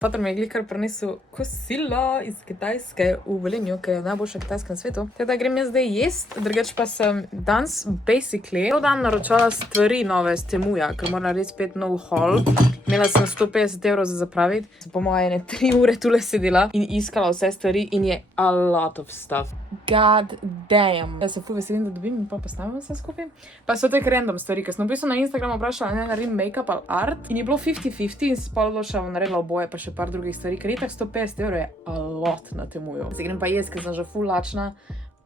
Potem mi je glikar prinesel kosilo iz Kitajske v Velenju, ki je najboljša kitajska na svetu. Teda grem jaz zdaj jest, drugače pa sem danes basically cel dan naročala stvari nove z Temuja, ker moram narediti spet nov haul. Imela sem 150 € za zapraviti. Po moje 3 ure tule sedela in iskala vse stvari in je a lot of stuff. God damn. Jaz se ful veselim, da dobim in pa postavim vse skupaj. Pa so tek random stvari, ker sem v bistvu na Instagramu vprašala, ne naredim make-up ali art in je bilo 50-50 in se pa odločila, bom naredila oboje, pa še par drugih stvari, ker itak 150 € je a lot na Temuju. Zdaj grem pa jesti, ker sem že ful lačna.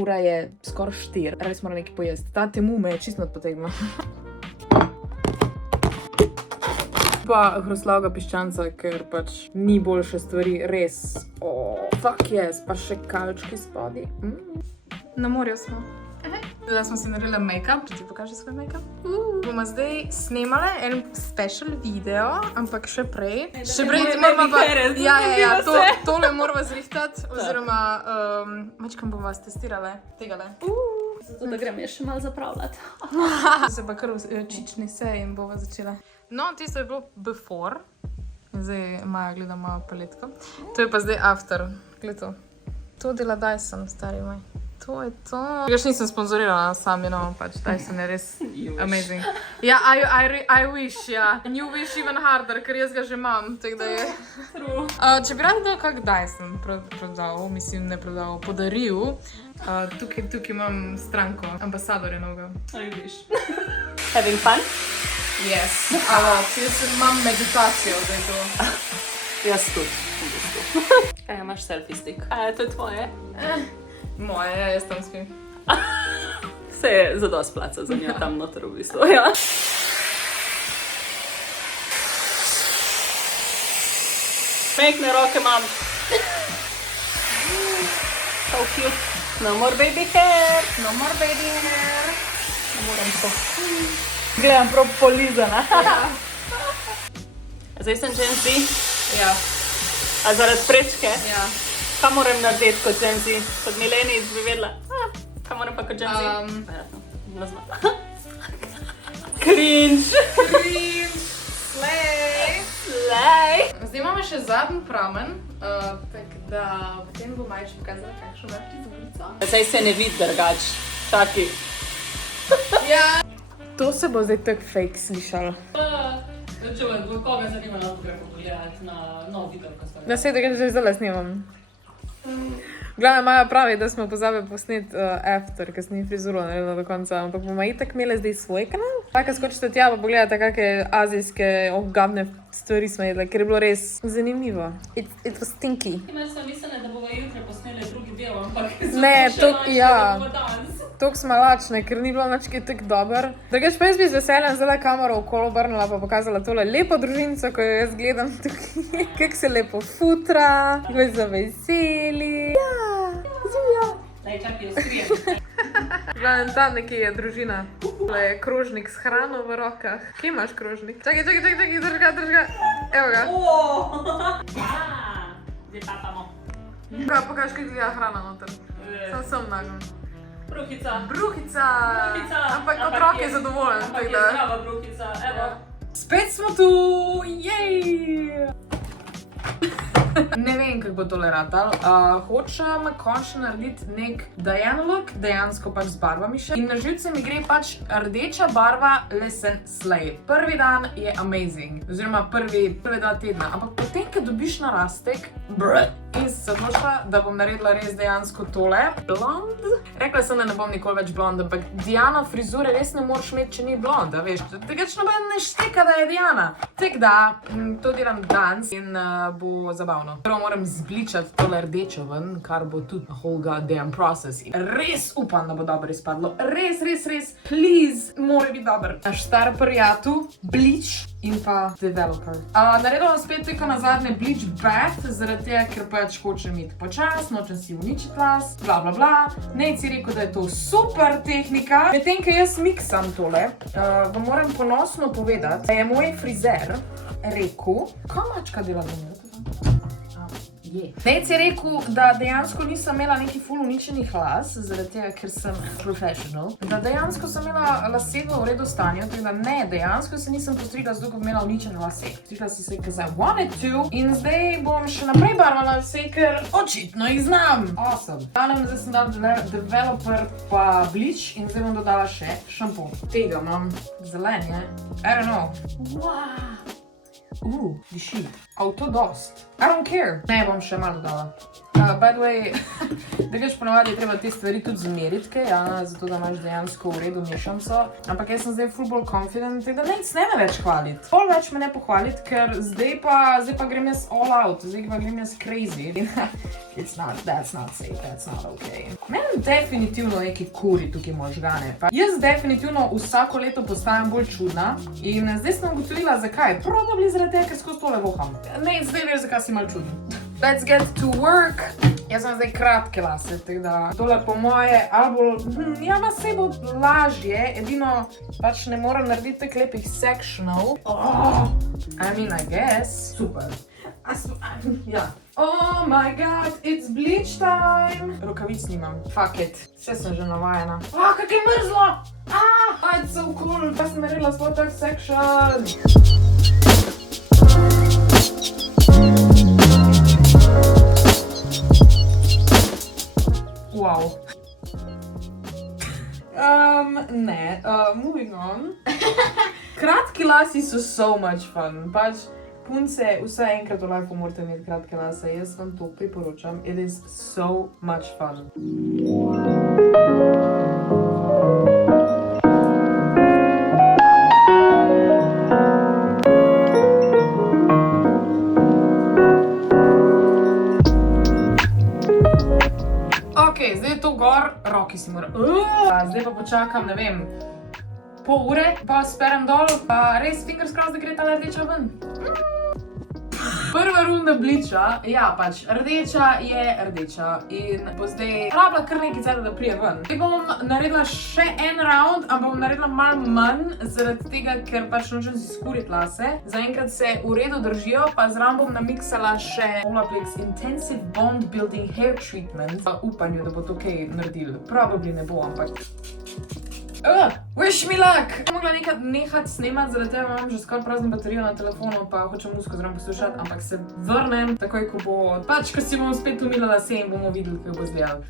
Ura je skoraj 4. Res moram nekaj pojesti. Ta Temu me je čisto nadpotegnila. Pa hruslavga piščanca, ker pač ni boljše stvari, res. Fuck yes, pa še kalčki spodaj. Na morju smo. Zdaj smo si naredili make-up. Če ti pokaži svoj make-up. Bomo zdaj snemali en special video, ampak še prej. Še prej moramo pa... Ja, tole moramo zrihtati, oziroma mačkam bomo vas testirali. Tegale. Zato da grem še malo zapravljati. Se pa kar čični se in bova začela. No, tisto je bilo before. Zdaj Maja gleda mojo paletko. To je pa zdaj after. Gled to. To dela Dyson, stari moj. To je to. Još nisem sponzorirala sam, pač Dyson je res amazing. Ja, I wish, ja. And you wish even harder, ker jaz ga že imam, tako da je. True. Če bi rad dal kak Dyson prodal, mislim ne prodal, podaril, tukaj imam stranko, ambasadorja novega. I wish. Having fun? Yes. Jaz imam meditacijo zdaj to. Jaz tudi. Imaš selfie stick. To je tvoje? Moje, ja, jaz tam spim. Se je zadost placa za njo tam noter v bistvu, ja. Mehne roke imam. So cute. No more baby hair. No more baby hair. Ne moram to. Gledam prav polizana. Ja. Zdaj sem Gen Z. Ja. A zaradi prečke? Ja. Kaj moram narediti kot Gen Z? Kot milenic bi vedela. Kaj moram pa kot Gen Z? Ne znam. Cringe. Cringe. Slay. Slay. Zdaj imamo še zadnji pramen, tako da potem bo Maja še pokazala, kakšno ima prizorico. Zdaj se ne vidi drugač. Taki. Ja. To se bo zdaj tak fake slišalo. Če bo koga zanima, lahko gremo pogledati na nov video, ko smo. Da se je že zdaj snimam. Glavno, Maja pravi, da smo pozabili posneti after, ker sem frizuro naredila do konca, ampak bomo itak imeli zdaj svoj kanal. Tako skočite tja pa pogledate, kakšne azijske ogabne stvari smo jedli, ker je bilo res zanimivo. It was stinky. Imaš sem mislila, da bomo jutri posneli drugi del, ampak Ne, zato še ja. da bomo danes. Toliko smo lačne, ker ni bilo nič kaj tako dober. Drugač pa jaz bi z veseljem zdaj kamero okolo obrnila pa pokazala tole lepo družinico, ko jo jaz gledam tukaj. Kako se lepo futra, kako so veseli. Ja, živijo. Daj, čakaj, skrijem. Glavnem, tam nekje je družina. Tole je krožnik s hrano v rokah. Kje imaš krožnik? Čakaj, držga. Evo ga. Zdaj papamo. Pokaž, kako gleda hrana noter. Sem nagom. Bruhica. Bruhica. Ampak Ampak otrok je je- zadovoljen. Ampak je tako da. zdrava bruhica, evo. Spet smo tu, jej! Ne vem, kako bo tole ratal. Hočem končno narediti nek Diana look, dejansko pač z barvami še. In na živce mi gre pač rdeča barva Listen Slay. Prvi dan je amazing, oziroma prve 2 tedna, ampak potem, ko dobiš narastek, in se odločila, da bom naredila res dejansko tole. Blond. Rekla sem, da ne bom nikoli več blond, ampak Diana frizure res ne moreš imeti, če ni blond, a veš. Drugač noben ne šteka, da je Diana. Tako da, to delam danes in bo zabavno. Prvo moram zbličati tole rdečo ven, kar bo tudi whole goddamn process. Res upam, da bo dobro izpadlo. Res. Please, mora biti dobro. Naš star prijatelj, Bleach in pa Developer. Naredila bom spet tako nazadnje Bleach Bath, zaradi tega, ker pač hočem iti počas, nočem si uničiti las, bla bla bla. Nate si rekel, da je to super tehnika. Medtem, ko jaz miksam tole, vam moram ponosno povedati, da je moj frizer rekel, kaj mačka dela na njega? je. Nec je rekel, da dejansko nisem imela neki ful uničenih las, zaradi tega, ker sem professional. Da dejansko sem imela lase v redu stanju, tako da ne, dejansko se nisem postrigla, zato ko bi imela uničene lase. Postrigla sem se, because I wanted to, in zdaj bom še naprej barvala lase, ker očitno jih znam. Awesome. Zdaj sem dala developer pa bleach in zdaj bom dodala še šampon. Tega imam zelen, je? I don't know. Wow. Diši. Auto dost. I don't care. Ne, bom še malo dodala. By the way, drugač ponavadi je treba te stvari tudi zmeriti, kaj, ja, zato da imaš dejansko v redu mešanico. Ampak jaz sem zdaj ful bolj confident, tako da nec ne me več hvalit. Pol več me ne pohvalit, ker zdaj pa grem jaz all out, zdaj pa grem jaz crazy. That's not safe, that's not okay. Meni definitivno neki kuri tukaj možgane. Pa jaz definitivno vsako leto postajam bolj čudna in zdaj sem ugotovila zakaj. Probably zaradi tega, ker skozi tole voham. Ne, zdaj veš, zakaj si malo čuden. Let's get to work. Jaz sem zdaj kratke lase, tako da tole po moje, ja, pa se bo lažje, edino pač ne moram narediti tak lepih sectional. I mean, I guess. Super. Ja. Oh my god, it's bleach time! Rokavic nimam. Fuck it. Vse sem že navajena. Kak je mrzlo! It's so cool, pa sem naredila svoj tak section. Wow. Ne, moving on. Kratki lasi so so much fun. Pač punce, vsaj enkrat v life morate imeti kratke lase. Jaz vam to priporočam. It is so much fun. Zdaj je to gor, roki si moram. Zdaj pa počakam, ne vem, pol ure, pa sperem dol, pa res fingers crossed, da gre ta rdeča ven. Prva runda bleacha, ja pač, rdeča je rdeča in bo zdaj rabila kar nekaj cajta, da prije ven. Zdaj bom naredila še en round, ampak bom naredila malo manj, zaradi tega, ker pač nočem si skurit lase. Zaenkrat se v redu držijo, pa zraven bom namiksala še Olaplex Intensive Bond Building Hair Treatment. V upanju, da bo to kaj naredil. Probably ne bo, ampak... Wish me luck! Sem mogla nehat snemat, zaradi tega imam že skoraj prazno baterijo na telefonu, pa hočem muziko zraven poslušati, ampak se vrnem takoj, ko bo... Pač, ko si bom spet umila lase in bomo videli, kako bo izgledal.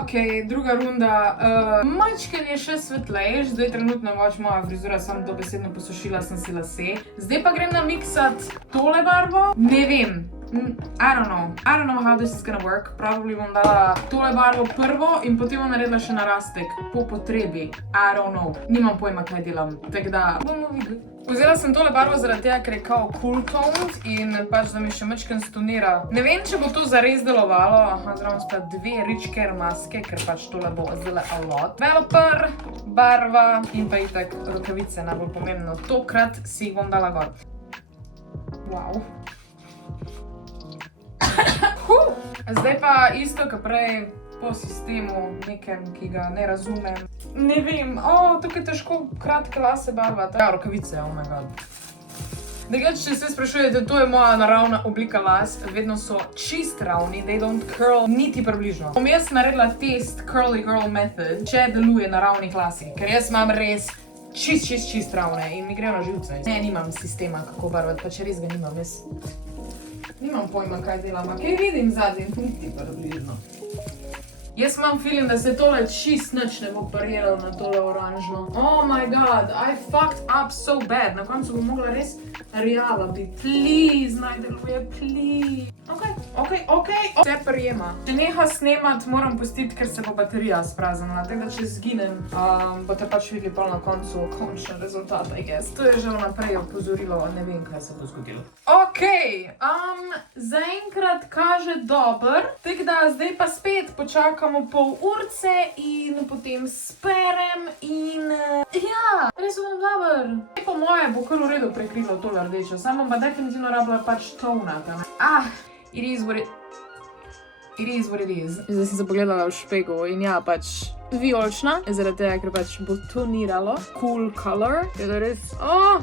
Ok, druga runda. Majčken je še svetlejš, zdaj trenutno pač moja frizura, sem dobesedno posušila sem si lase. Zdaj pa grem namiksat tole barvo. Ne vem. I don't know how this is gonna work. Probably bom dala tole barvo prvo in potem bom naredila še narastek po potrebi. I don't know. Nimam pojma, kaj delam. Tako da bomo videli. Vzela sem tole barvo zaradi tega, ker je kao cool toned in pač da mi še majčken stonira. Ne vem, če bo to zares delovalo. Zraven sta dve Rich Care maske, ker pač tole bo zdajle a lot. Developer, barva in pa itak rokavice, najbolj pomembno. Tokrat si jih bom dala gor. Wow. Zdaj pa isto, kot prej po sistemu nekem, ki ga ne razumem. Ne vem, tukaj težko kratke lase barvati. Ja, rokavice, oh my god. Drugače, če se sprašujete, to je moja naravna oblika las, vedno so čist ravni, they don't curl niti približno. Bom jaz naredila test Curly Girl Method, če deluje na ravnih lasih, ker jaz imam res čist ravne in mi grejo na živce. Ne, nimam sistema, kako barvati, pa če res ga nimam, jaz... Nimam pojma, kaj delam, a kaj vidim zadnji, niti približno. Jaz imam feeling, da se tole čist nič ne bo pariralo na tole oranžno. Oh my god, I fucked up so bad. Na koncu bom mogla res rjava biti. Please, naj deluje, please. Ok. Vse prijema. Če neha snemat, moram pustiti, ker se bo baterija spraznila. Tako da če zginem, boste pač videli pol na koncu končni rezultat, I guess. To je že vnaprej opozorilo, ne vem, kaj se bo zgodilo. Ok, zaenkrat kaže dober. Tako da zdaj pa spet počakamo pol urce in potem sperem in... Ja, res bom dober. Po moje bo kar v redu prekrilo tole rdečo, samo bom pa definitivno rabila pač tonata. It is what it is. Zdaj sem se pogledala v špegu in ja, pač vijolična, zaradi tega, ker pač bo toniralo. Cool color. Je da res...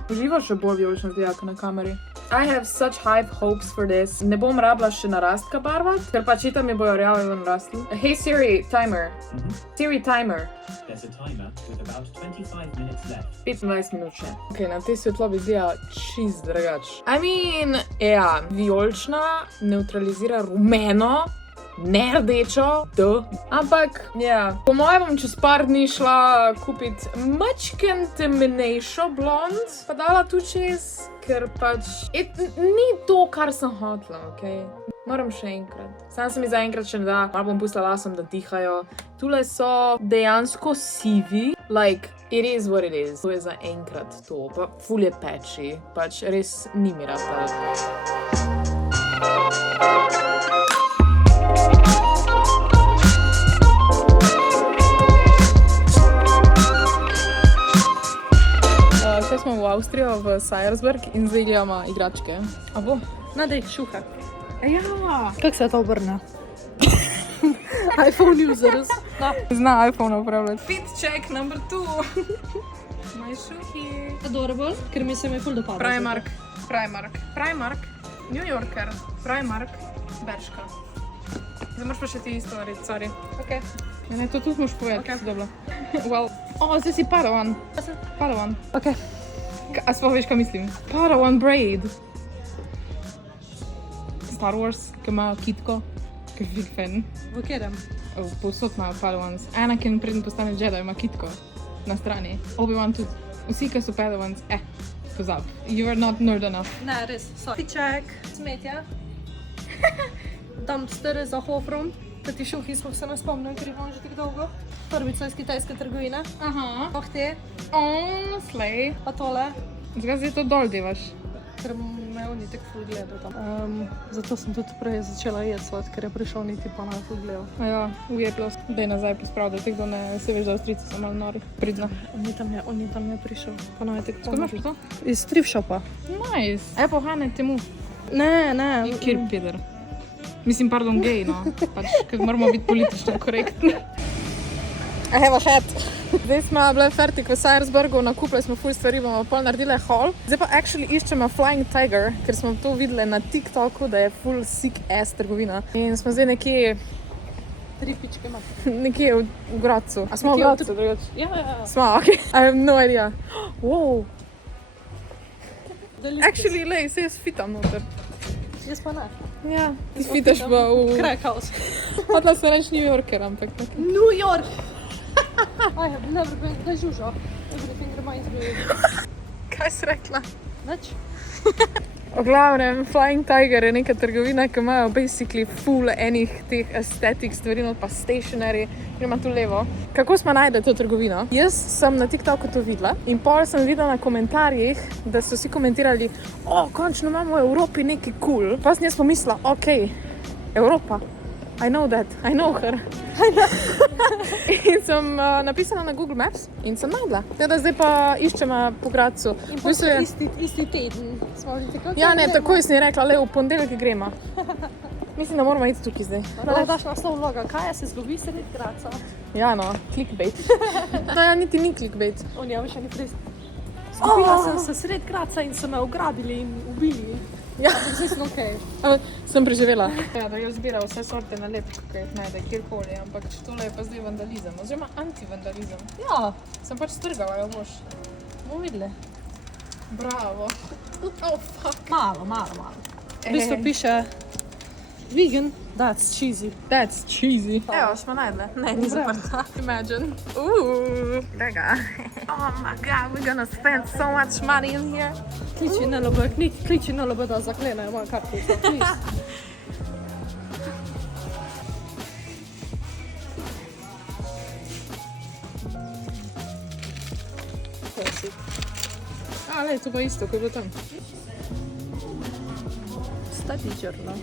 Uživa še bolj vijolična tega, kot na kameri. I have such high hopes for this. Ne bom rabila še narastka barvat, ker pač itam mi bojo rjave ven rastli. Hey Siri, timer. Siri, timer. There's a timer with about 25 minutes left. 25 minut še. Ok, na tej svetlobi zgleda čist drugač. I mean, ja, vijolična neutralizira rumeno, ne rdečo, ampak, ja, po mojem bom čez par dni šla kupit mačken temnejšo blond, pa dala tu čez, ker pač ni to, kar sem hotela, okej? Moram še enkrat. Sam se mi zaenkrat še ne da, malo bom pustila lasom, da dihajo. Tule so dejansko sivi, like, it is what it is. To je zaenkrat to, pa ful je patchy, pač res ni mi rata. Še smo v Avstrijo, v Seiersberg in zdaj gledamo igračke. A bo? Nadej, šuha. Ja! Kako se to obrne? iPhone users. No. Zna iPhone upravljati. Fit check number 2. My šuhi. Adorable, ker mi se mi ful dopada. Primark, New Yorker, Primark, Berška. Zdaj moraš pa še ti isto narediti, sorry. Ok. Ne, to tudi moraš povedati, okay. Dobro. Well, zdaj si Padawan. Ok. A sploh veš, kaj mislim? Padawan braid. Star Wars, ki ima kitko, ki je big fan. V kjerem? Povsod imajo Padawans. Anakin preden postane Jedi ima kitko na strani. Obi-Wan tudi. Vsi, ki so Padawans, pozab. You are not nerd enough. Ne, res, sorry. Piček, smetje. Dumpster za Hofrum. Da ti šuhi smo se ne spomnim, ker jih imam že tako dolgo. Prvica iz kitajske trgovine. Aha. Oh, te. Slej. Pa tole. Zakaj zdaj to dol devaš? Ker me oni tako ful gledal tam. Zato sem tudi prej začela jedcovat, ker je prišel niti pa me ful gledal. Ja, ujeplo. Daj nazaj posprav, da tako ne se veš, da Avstrijci so malo nori. Pridno. On je tam je prišel. Pa naj tako Skod imaš to? Iz thrift shopa. Nice. Pohane temu. Ne. Kjer peder. Mislim, pardon, gej, no. Pač, ker moramo biti politično korektni. I have a hat. Zdaj smo bile fertik v Seiersbergu, nakupili smo ful stvari, bomo pol naredile haul. Zdaj pa actually iščemo Flying Tiger, ker smo to videli na TikToku, da je full sick ass trgovina. In smo zdaj nekje... 3 pičke ima. Nekje v Gracu. A smo v Gracu, drugač? Ja. Smo, ok. I have no idea. Wow. Delicious. Actually, lej, se jaz fitam noter. Jaz pa ne. Ja, ti fitaš pa v... Crack house. Hotla se reči New Yorker, ampak tako. New York! I have never been... Daj žužo. Everything reminds me. Kaj si rekla? Nič. V glavnem, Flying Tiger je neka trgovina, ki imajo basically full enih teh aesthetic stvari, pa stationery, ki ima tu levo. Kako smo najdeli to trgovino? Jaz sem na TikToku to videla in pol sem videla na komentarjih, da so si komentirali, končno imamo v Evropi nekaj cool. Pa sem jaz pomislila, ok, Evropa, I know that, I know her. In sem napisala na Google Maps in sem najdla. Teda zdaj pa iščemo po Gracu. In pa isti teden smo že tako. Ja, ne, takoj sem ji rekla, le v ponedeljek gremo. Mislim, da moramo iti tukaj zdaj. Da daš naslov vloga, kaj se zgubi sredi Graca? Ja, no, clickbait. No, ja, niti ni clickbait. On je še ni prej. Zgubila sem se sredi Graca in so me ugrabili in ubili. Ja. Zdaj sem okej. Sem preživela. Ja, da je zbira vse sorte nalepk, ki jih najde kjerkoli, ampak tole je pa zdaj vandalizem, oziroma antivandalizem. Ja. Sem pač strgala, jo boš. Bomo videli. Bravo. Oh, fuck. Malo. V bistvu piše vegan, that's cheesy. That's cheesy. Evo, smo najdle. Ne, ni zaprta. Imagine. Tega. Oh my god, we're gonna spend so much money in here. Kliči na LB, da zaklenejo mojo kartico, please. Ale, to pa isto, kot je bilo tam. Study journal.